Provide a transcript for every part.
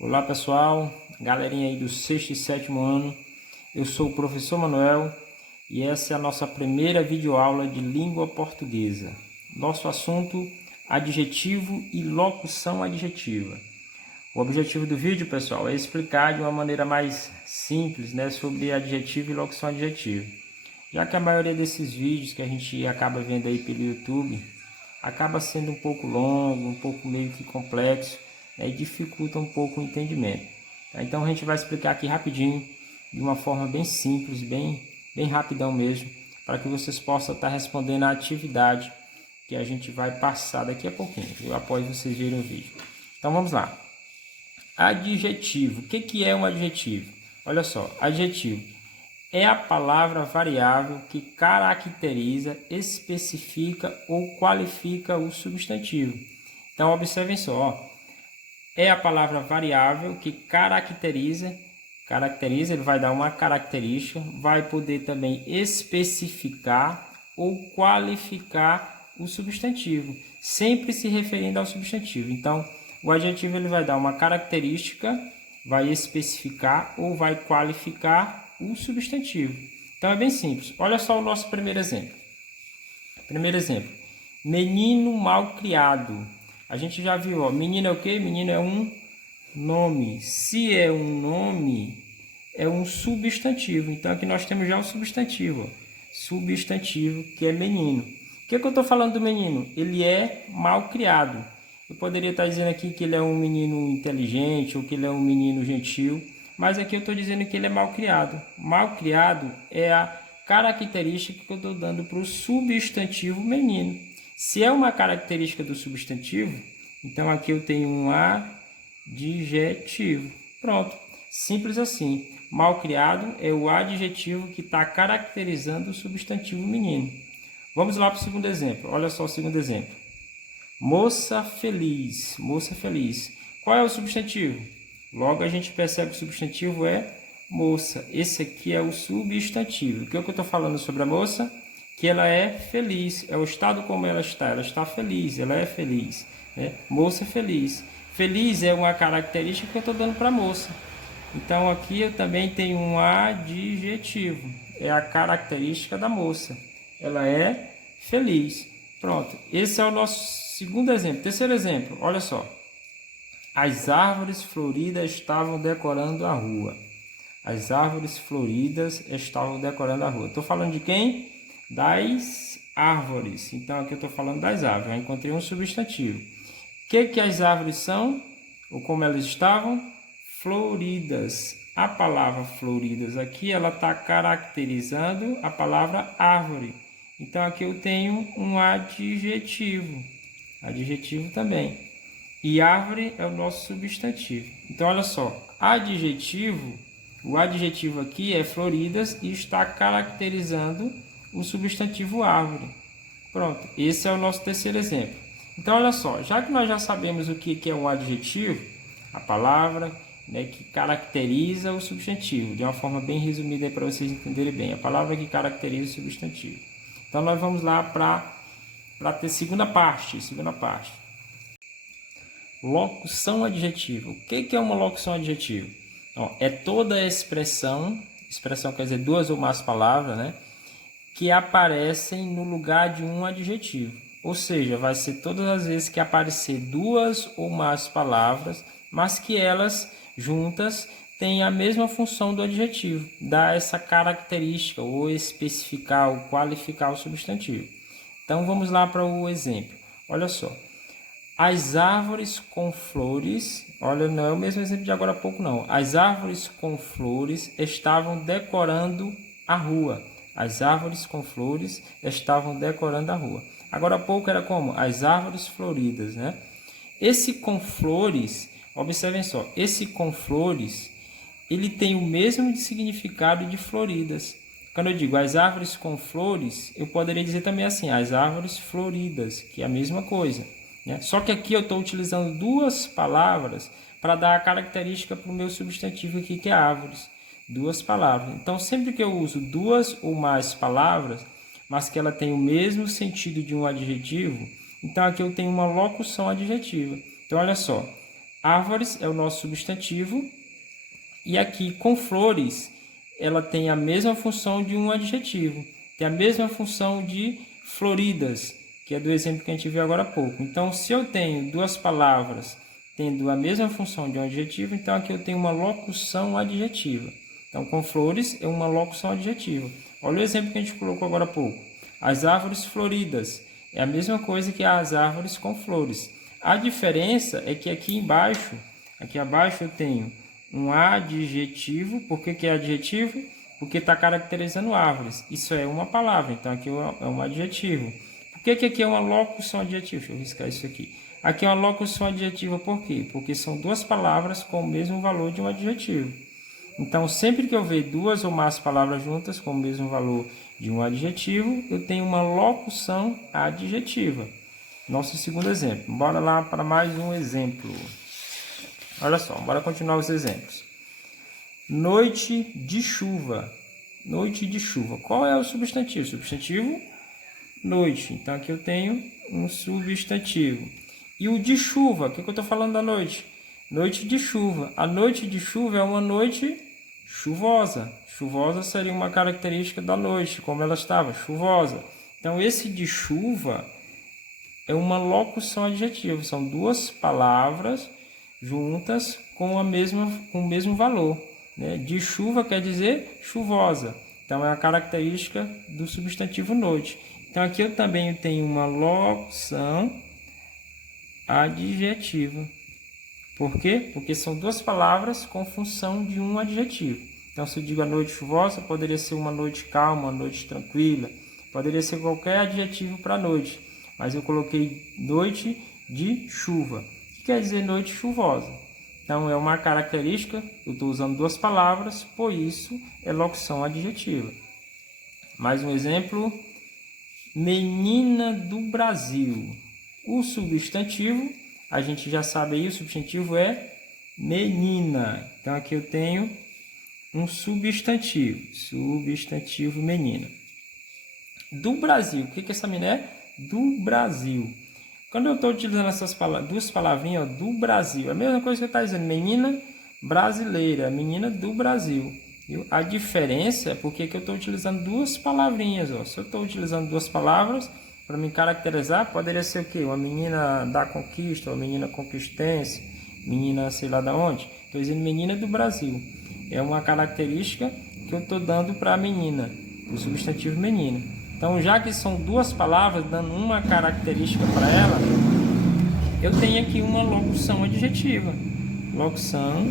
Olá pessoal, galerinha aí do sexto e sétimo ano, eu sou o professor Manuel e essa é a nossa primeira videoaula de língua portuguesa. Nosso assunto, adjetivo e locução adjetiva. O objetivo do vídeo, pessoal, é explicar de uma maneira mais simples, sobre adjetivo e locução adjetiva. Já que a maioria desses vídeos que a gente acaba vendo aí pelo YouTube acaba sendo um pouco longo, um pouco meio que complexo, e dificulta um pouco o entendimento. Então a gente vai explicar aqui rapidinho, de uma forma bem simples, bem rapidão mesmo, para que vocês possam estar respondendo a atividade que a gente vai passar daqui a pouquinho, após vocês verem o vídeo. Então vamos lá. Adjetivo. O que é um adjetivo? Olha só, adjetivo é a palavra variável que caracteriza, especifica ou qualifica o substantivo. Então observem só, é a palavra variável que caracteriza, ele vai dar uma característica, vai poder também especificar ou qualificar o substantivo, sempre se referindo ao substantivo. Então, o adjetivo ele vai dar uma característica, vai especificar ou vai qualificar o substantivo. Então, é bem simples. Olha só o nosso primeiro exemplo. Menino mal criado. A gente já viu, ó, menino é o quê? Menino é um nome. Se é um nome, é um substantivo. Então, aqui nós temos já o substantivo. Ó. Substantivo, que é menino. O que eu estou falando do menino? Ele é mal criado. Eu poderia estar dizendo aqui que ele é um menino inteligente ou que ele é um menino gentil. Mas aqui eu estou dizendo que ele é mal criado. Mal criado é a característica que eu estou dando para o substantivo menino. Se é uma característica do substantivo, então aqui eu tenho um adjetivo. Pronto, simples assim. Mal criado é o adjetivo que está caracterizando o substantivo menino. Vamos lá para o segundo exemplo. Olha só o segundo exemplo. Moça feliz. Moça feliz. Qual é o substantivo? Logo a gente percebe que o substantivo é moça. Esse aqui é o substantivo. O que eu estou falando sobre a moça? Que ela é feliz, é o estado como ela está feliz, ela é feliz, Moça feliz. Feliz é uma característica que eu estou dando para a moça. Então aqui eu também tenho um adjetivo, é a característica da moça, ela é feliz. Pronto, esse é o nosso segundo exemplo. Terceiro exemplo, olha só. As árvores floridas estavam decorando a rua. As árvores floridas estavam decorando a rua. Estou falando de quem? Das árvores. Então aqui eu estou falando das árvores. Eu encontrei um substantivo. O que as árvores são? Ou como elas estavam? Floridas. A palavra floridas aqui, ela está caracterizando a palavra árvore. Então aqui eu tenho um adjetivo. Adjetivo também. E árvore é o nosso substantivo. Então olha só, adjetivo, o adjetivo aqui é floridas e está caracterizando o substantivo árvore. Pronto, esse é o nosso terceiro exemplo. Então, olha só, já que nós já sabemos o que é um adjetivo, a palavra que caracteriza o substantivo, de uma forma bem resumida para vocês entenderem bem, a palavra que caracteriza o substantivo. Então, nós vamos lá para a segunda parte. Locução adjetiva. O que é uma locução adjetiva? É toda a expressão quer dizer duas ou mais palavras, que aparecem no lugar de um adjetivo. Ou seja, vai ser todas as vezes que aparecer duas ou mais palavras, mas que elas juntas têm a mesma função do adjetivo, dar essa característica, ou especificar, ou qualificar o substantivo. Então vamos lá para o exemplo. Olha só. As árvores com flores, olha, não é o mesmo exemplo de agora há pouco não. As árvores com flores estavam decorando a rua. As árvores com flores estavam decorando a rua. Agora há pouco era como? As árvores floridas, Esse com flores, observem só, esse com flores, ele tem o mesmo significado de floridas. Quando eu digo as árvores com flores, eu poderia dizer também assim, as árvores floridas, que é a mesma coisa. Só que aqui eu estou utilizando duas palavras para dar a característica para o meu substantivo aqui, que é árvores. Duas palavras. Então, sempre que eu uso duas ou mais palavras, mas que ela tem o mesmo sentido de um adjetivo, então aqui eu tenho uma locução adjetiva. Então, olha só. Árvores é o nosso substantivo. E aqui, com flores, ela tem a mesma função de um adjetivo. Tem a mesma função de floridas, que é do exemplo que a gente viu agora há pouco. Então, se eu tenho duas palavras tendo a mesma função de um adjetivo, então aqui eu tenho uma locução adjetiva. Então, com flores é uma locução adjetiva. Olha o exemplo que a gente colocou agora há pouco. As árvores floridas é a mesma coisa que as árvores com flores. A diferença é que aqui abaixo eu tenho um adjetivo. Por que é adjetivo? Porque está caracterizando árvores. Isso é uma palavra, então aqui é um adjetivo. Por que aqui é uma locução adjetiva? Deixa eu riscar isso aqui. Aqui é uma locução adjetiva por quê? Porque são duas palavras com o mesmo valor de um adjetivo. Então, sempre que eu ver duas ou mais palavras juntas com o mesmo valor de um adjetivo, eu tenho uma locução adjetiva. Nosso segundo exemplo. Bora lá para mais um exemplo. Olha só, bora continuar os exemplos. Noite de chuva. Noite de chuva. Qual é o substantivo? Substantivo, noite. Então, aqui eu tenho um substantivo. E o de chuva, o que eu estou falando da noite? Noite de chuva. A noite de chuva é uma noite chuvosa. Chuvosa seria uma característica da noite, como ela estava, chuvosa. Então, esse de chuva é uma locução adjetiva. São duas palavras juntas com o mesmo valor. Né? De chuva quer dizer chuvosa. Então, é a característica do substantivo noite. Então, aqui eu também tenho uma locução adjetiva. Por quê? Porque são duas palavras com função de um adjetivo. Então, se eu digo a noite chuvosa, poderia ser uma noite calma, uma noite tranquila. Poderia ser qualquer adjetivo para noite. Mas eu coloquei noite de chuva. O que quer dizer noite chuvosa? Então, é uma característica, eu estou usando duas palavras, por isso é locução adjetiva. Mais um exemplo. Menina do Brasil. O substantivo, a gente já sabe aí, o substantivo é menina. Então, aqui eu tenho um substantivo. Substantivo menina. Do Brasil. O que essa menina é? Do Brasil. Quando eu estou utilizando essas duas palavrinhas, ó, do Brasil, é a mesma coisa que eu estou dizendo, menina brasileira, menina do Brasil. Viu? A diferença é porque que eu estou utilizando duas palavrinhas. Ó. Se eu estou utilizando duas palavras, para me caracterizar, poderia ser o quê? Uma menina da conquista, uma menina conquistense, menina sei lá da onde. Estou dizendo menina do Brasil. É uma característica que eu estou dando para a menina, o substantivo menina. Então, já que são duas palavras, dando uma característica para ela, eu tenho aqui uma locução adjetiva. Locução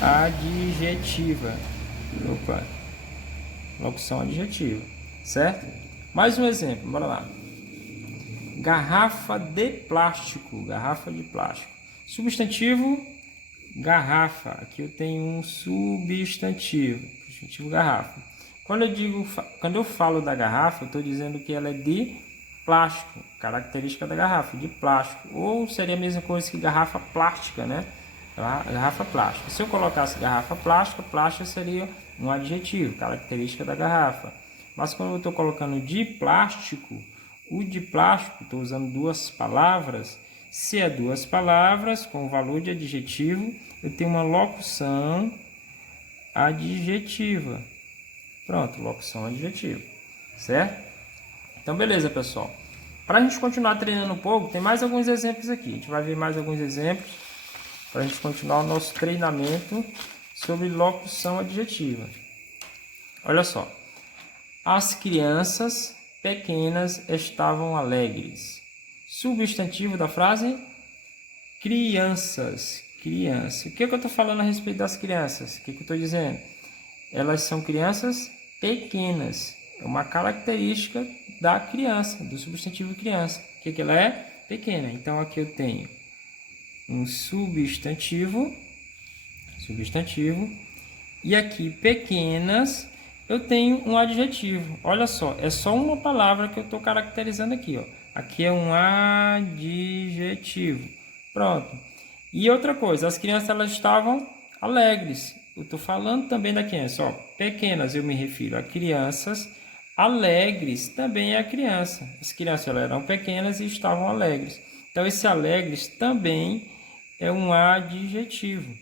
adjetiva. Opa. Locução adjetiva. Certo? Mais um exemplo, bora lá. Garrafa de plástico. Garrafa de plástico. Substantivo, garrafa. Aqui eu tenho um substantivo. Substantivo, garrafa. Quando eu falo da garrafa, eu estou dizendo que ela é de plástico. Característica da garrafa, de plástico. Ou seria a mesma coisa que garrafa plástica, né? Garrafa plástica. Se eu colocasse garrafa plástica, plástica seria um adjetivo, característica da garrafa. Mas quando eu estou colocando de plástico, o de plástico, estou usando duas palavras. Se é duas palavras com valor de adjetivo, eu tenho uma locução adjetiva. Pronto, locução adjetiva. Certo? Então, beleza, pessoal. Para a gente continuar treinando um pouco, tem mais alguns exemplos aqui. A gente vai ver mais alguns exemplos para a gente continuar o nosso treinamento sobre locução adjetiva. Olha só. As crianças pequenas estavam alegres. Substantivo da frase? Crianças. Criança. O que eu estou falando a respeito das crianças? O que eu estou dizendo? Elas são crianças pequenas. É uma característica da criança, do substantivo criança. O que ela é? Pequena. Então, aqui eu tenho um substantivo. E aqui, pequenas, eu tenho um adjetivo. Olha só, é só uma palavra que eu estou caracterizando aqui. Ó. Aqui é um adjetivo. Pronto. E outra coisa, as crianças elas estavam alegres. Eu estou falando também da criança. Ó, pequenas eu me refiro a crianças. Alegres também é a criança. As crianças elas eram pequenas e estavam alegres. Então, esse alegres também é um adjetivo.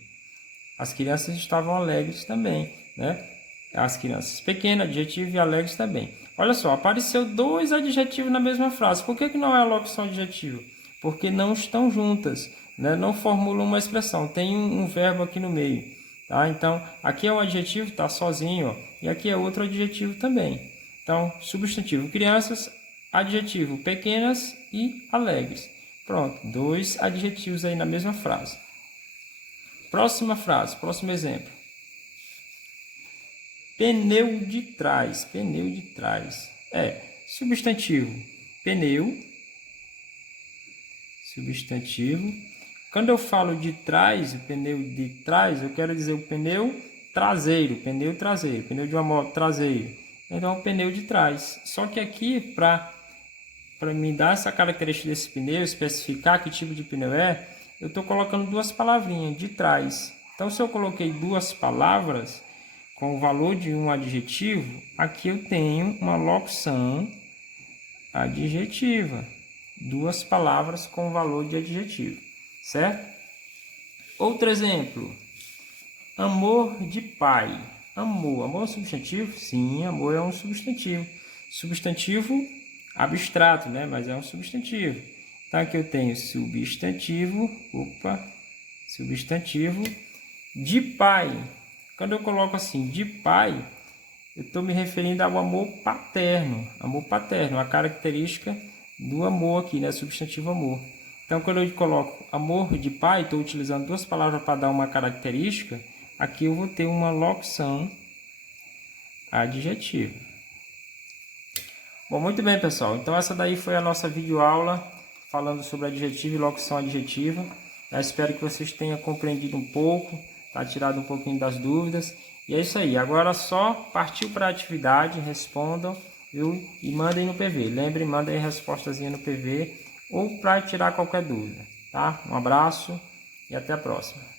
As crianças estavam alegres também, né? As crianças pequenas, adjetivo, e alegres também. Olha só, apareceu 2 adjetivos na mesma frase. Por que não é a locução adjetiva? Porque não estão juntas, né? Não formulam uma expressão. Tem um verbo aqui no meio, tá? Então, aqui é um adjetivo, está sozinho, ó, e aqui é outro adjetivo também. Então, substantivo crianças, adjetivo pequenas e alegres. Pronto, 2 adjetivos aí na mesma frase. Próxima frase, próximo exemplo. Pneu de trás, pneu de trás. Substantivo, pneu, substantivo. Quando eu falo de trás, o pneu de trás, eu quero dizer o pneu traseiro, pneu de uma moto traseiro. Então, o pneu de trás. Só que aqui, para me dar essa característica desse pneu, especificar que tipo de pneu é, eu estou colocando 2 palavrinhas, de trás. Então, se eu coloquei 2 palavras com o valor de um adjetivo, aqui eu tenho uma locução adjetiva. 2 palavras com o valor de adjetivo, certo? Outro exemplo. Amor de pai. Amor é um substantivo? Sim, amor é um substantivo. Substantivo abstrato, né? Mas é um substantivo. Então, aqui eu tenho substantivo de pai. Quando eu coloco assim, de pai, eu estou me referindo ao amor paterno. Amor paterno, a característica do amor aqui, né? Substantivo amor. Então, quando eu coloco amor de pai, estou utilizando 2 palavras para dar uma característica. Aqui eu vou ter uma locução adjetiva. Bom, muito bem, pessoal. Então, essa daí foi a nossa videoaula falando sobre adjetivo e locução adjetiva. Eu espero que vocês tenham compreendido um pouco, tá? Tirado um pouquinho das dúvidas. E é isso aí. Agora só partiu para a atividade, respondam, viu? E mandem no PV. Lembrem, mandem respostazinha no PV ou para tirar qualquer dúvida, tá? Um abraço e até a próxima.